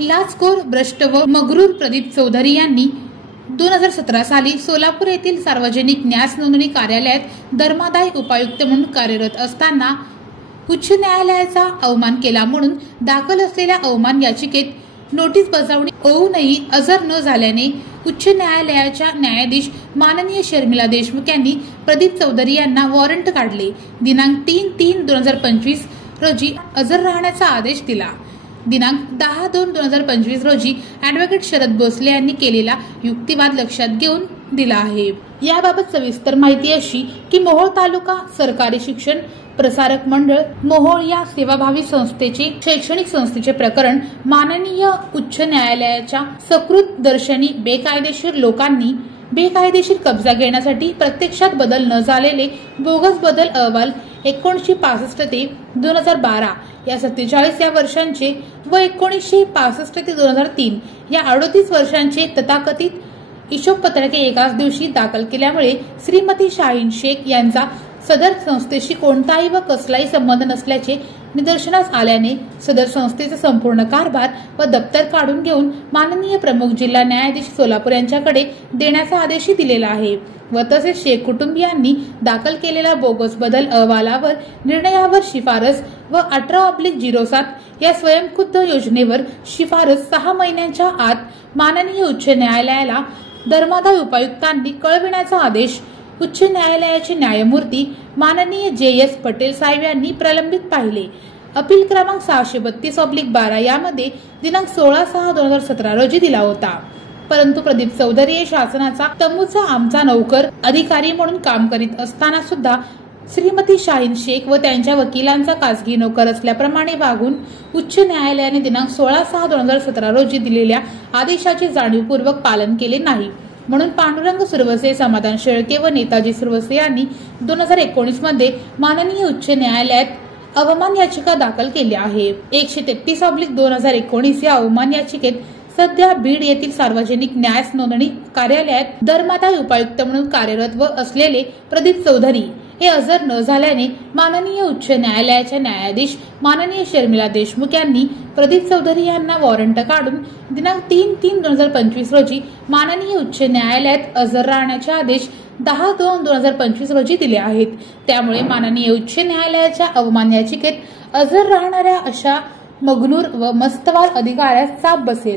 लाचखोर, भ्रष्ट व मगरूर प्रदीप चौधरी यांनी 2017 साली सोलापूर येथील सार्वजनिक न्यास नोंदणी कार्यालयात धर्मादाय उपायुक्त म्हणून कार्यरत असताना उच्च न्यायालयाचा अवमान केला म्हणून दाखल असलेल्या अवमान याचिकेत नोटीस बजावणी होऊनही हजर न झाल्याने उच्च न्यायालयाच्या न्यायाधीश माननीय शर्मिला देशमुख यांनी प्रदीप चौधरी यांना वॉरंट काढले. दिनांक 3/3/2025 रोजी हजर राहण्याचा आदेश दिला. दिनांक 10/2/2025 रोजी ॲडव्होकेट शरद भोसले यांनी केलेला युक्तिवाद लक्षात घेऊन दिला आहे. याबाबत सविस्तर माहिती अशी की मोहोळ तालुका सरकारी शिक्षण प्रसारक मंडळ मोहोळ या सेवाभावी संस्थेचे शैक्षणिक संस्थेचे प्रकरण माननीय उच्च न्यायालयाच्या सकृत दर्शनी बेकायदेशीर लोकांनी बेकायदेशीर कब्जा घेण्यासाठी प्रत्यक्षात बदल न झालेले बोगस बदल अहवाल 1965 ते 2012 या 47 या वर्षांचे व 1965 ते 2003 या 38 वर्षांचे तथाकथित हिशोबपत्रके एकाच दिवशी दाखल केल्यामुळे श्रीमती शाहीन शेख यांचा सदर संस्थेशी कोणताही व कसलाही संबंध नसल्याचे निदर्शनास आल्याने सदर संस्थेचा संपूर्ण कारभार व दप्तर काढून घेऊन माननीय प्रमुख जिल्हा न्यायाधीश सोलापूर यांच्याकडे देण्याचा आदेश दिलेला आहे व तसेच शेख कुटुंबियांनी दाखल केलेल्या बोगस बदल अहवालावर निर्णयावर शिफारस व 18/07 या स्वयंखुद्ध योजनेवर शिफारस 6 महिन्यांच्या आत माननीय उच्च न्यायालयाला धर्मादाय उपायुक्तांनी कळविण्याचा आदेश उच्च न्यायालयाचे न्यायमूर्ती माननीय JS पटेल साहेब यांनी प्रलंबित पाहिले. अपील क्रमांक 632/12 यामध्ये दिनांक 16/6/2017 रोजी दिला होता. परंतु प्रदीप चौधरी हे शासनाचा तंबूचा आमचा नौकर अधिकारी म्हणून काम करीत असताना सुद्धा श्रीमती शाहीन शेख व त्यांच्या वकिलांचा खासगी नोकर असल्याप्रमाणे वागून उच्च न्यायालयाने दिनांक 16/6/2017 रोजी दिलेल्या आदेशाचे जाणीवपूर्वक पालन केले नाही. म्हणून पांडुरंग सुरवसे, समाधान शेळके व नेताजी सुरवसे यांनी 2019 मध्ये माननीय उच्च न्यायालयात अवमान याचिका दाखल केली आहे. 133/2019 या अवमान याचिकेत सध्या बीड येथील सार्वजनिक न्यास नोंदणी कार्यालयात धर्मादाय उपायुक्त म्हणून कार्यरत व असलेले प्रदीप चौधरी हे हजर न झाल्याने माननीय उच्च न्यायालयाच्या न्यायाधीश माननीय शर्मिला देशमुख यांनी प्रदीप चौधरी यांना वॉरंट काढून दिनांक 3/3/2025 रोजी माननीय उच्च न्यायालयात हजर राहण्याचे आदेश 10/2/2025 रोजी दिले आहेत. त्यामुळे माननीय उच्च न्यायालयाच्या अवमान याचिकेत हजर राहणाऱ्या अशा मगनूर व मस्तवाल अधिकाऱ्यास चाप बसेल.